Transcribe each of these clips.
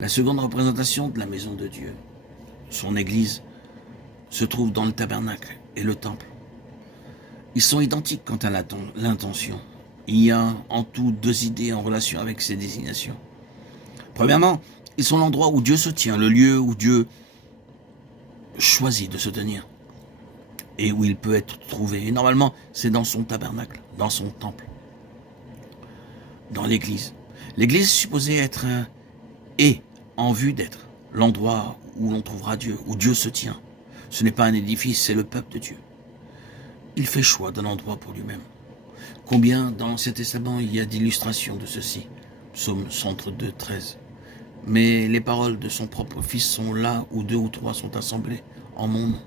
La seconde représentation de la maison de Dieu, son église, se trouve dans le tabernacle et le temple. Ils sont identiques quant à l'intention. Il y a en tout deux idées en relation avec ces désignations. Premièrement, ils sont l'endroit où Dieu se tient, le lieu où Dieu choisit de se tenir et où il peut être trouvé. Et normalement, c'est dans son tabernacle, dans son temple, dans l'église. L'église est supposée être et en vue d'être l'endroit où l'on trouvera Dieu, où Dieu se tient. Ce n'est pas un édifice, c'est le peuple de Dieu. Il fait choix d'un endroit pour lui-même. Combien dans l'Ancien Testament il y a d'illustrations de ceci? Psaume 132, 13. Mais les paroles de son propre Fils sont là où deux ou trois sont assemblés en mon nom.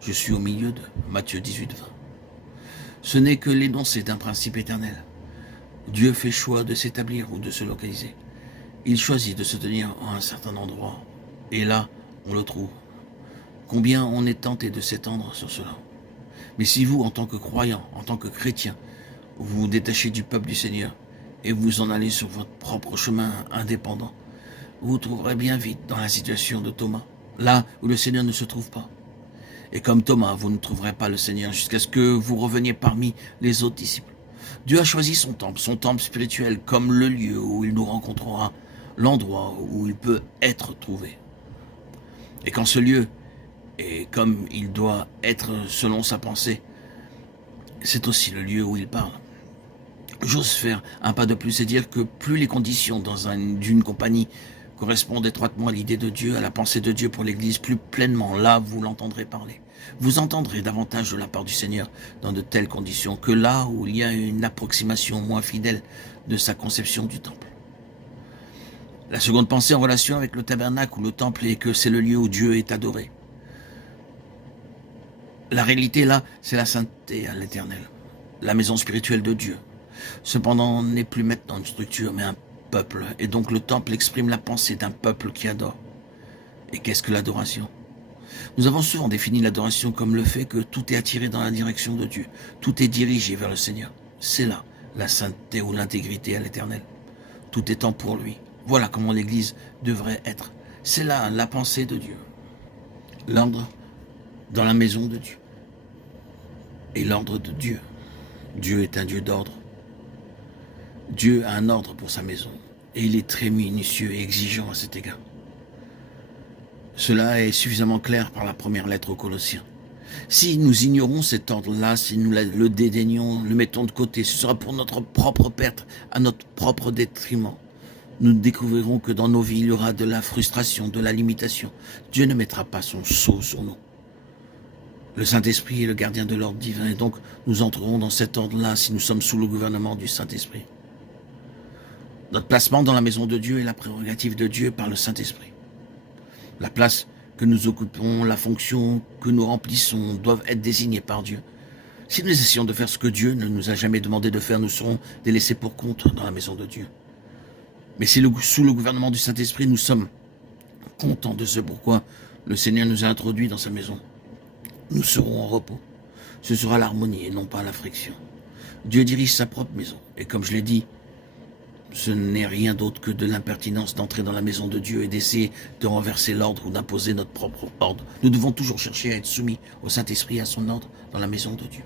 Je suis au milieu d'eux. Matthieu 18, 20. Ce n'est que l'énoncé d'un principe éternel. Dieu fait choix de s'établir ou de se localiser. Il choisit de se tenir à un certain endroit. Et là, on le trouve. Combien on est tenté de s'étendre sur cela. Mais si vous, en tant que croyant, en tant que chrétien, vous vous détachez du peuple du Seigneur et vous en allez sur votre propre chemin indépendant, vous vous trouverez bien vite dans la situation de Thomas, là où le Seigneur ne se trouve pas. Et comme Thomas, vous ne trouverez pas le Seigneur jusqu'à ce que vous reveniez parmi les autres disciples. Dieu a choisi son temple spirituel, comme le lieu où il nous rencontrera, l'endroit où il peut être trouvé. Et quand ce lieu est comme il doit être selon sa pensée, c'est aussi le lieu où il parle. J'ose faire un pas de plus et dire que plus les conditions d'une compagnie correspondent étroitement à l'idée de Dieu, à la pensée de Dieu pour l'Église, plus pleinement là vous l'entendrez parler. Vous entendrez davantage de la part du Seigneur dans de telles conditions que là où il y a une approximation moins fidèle de sa conception du temple. La seconde pensée en relation avec le tabernacle ou le temple est que c'est le lieu où Dieu est adoré. La réalité là, c'est la sainteté à l'éternel, la maison spirituelle de Dieu. Cependant, on n'est plus maintenant une structure, mais un peuple. Et donc le temple exprime la pensée d'un peuple qui adore. Et qu'est-ce que l'adoration? Nous avons souvent défini l'adoration comme le fait que tout est attiré dans la direction de Dieu. Tout est dirigé vers le Seigneur. C'est là la sainteté ou l'intégrité à l'éternel. Tout étant pour lui. Voilà comment l'Église devrait être. C'est là la pensée de Dieu. L'ordre dans la maison de Dieu. Et l'ordre de Dieu. Dieu est un Dieu d'ordre. Dieu a un ordre pour sa maison, et il est très minutieux et exigeant à cet égard. Cela est suffisamment clair par la première lettre aux Colossiens. Si nous ignorons cet ordre-là, si nous le dédaignons, le mettons de côté, ce sera pour notre propre perte, à notre propre détriment. Nous découvrirons que dans nos vies, il y aura de la frustration, de la limitation. Dieu ne mettra pas son sceau sur nous. Le Saint-Esprit est le gardien de l'ordre divin, et donc nous entrerons dans cet ordre-là si nous sommes sous le gouvernement du Saint-Esprit. Notre placement dans la maison de Dieu est la prérogative de Dieu par le Saint-Esprit. La place que nous occupons, la fonction que nous remplissons doivent être désignées par Dieu. Si nous essayons de faire ce que Dieu ne nous a jamais demandé de faire, nous serons des laissés pour compte dans la maison de Dieu. Mais si sous le gouvernement du Saint-Esprit, nous sommes contents de ce pourquoi le Seigneur nous a introduits dans sa maison, nous serons en repos. Ce sera l'harmonie et non pas la friction. Dieu dirige sa propre maison. Et comme je l'ai dit, ce n'est rien d'autre que de l'impertinence d'entrer dans la maison de Dieu et d'essayer de renverser l'ordre ou d'imposer notre propre ordre. Nous devons toujours chercher à être soumis au Saint-Esprit et à son ordre dans la maison de Dieu.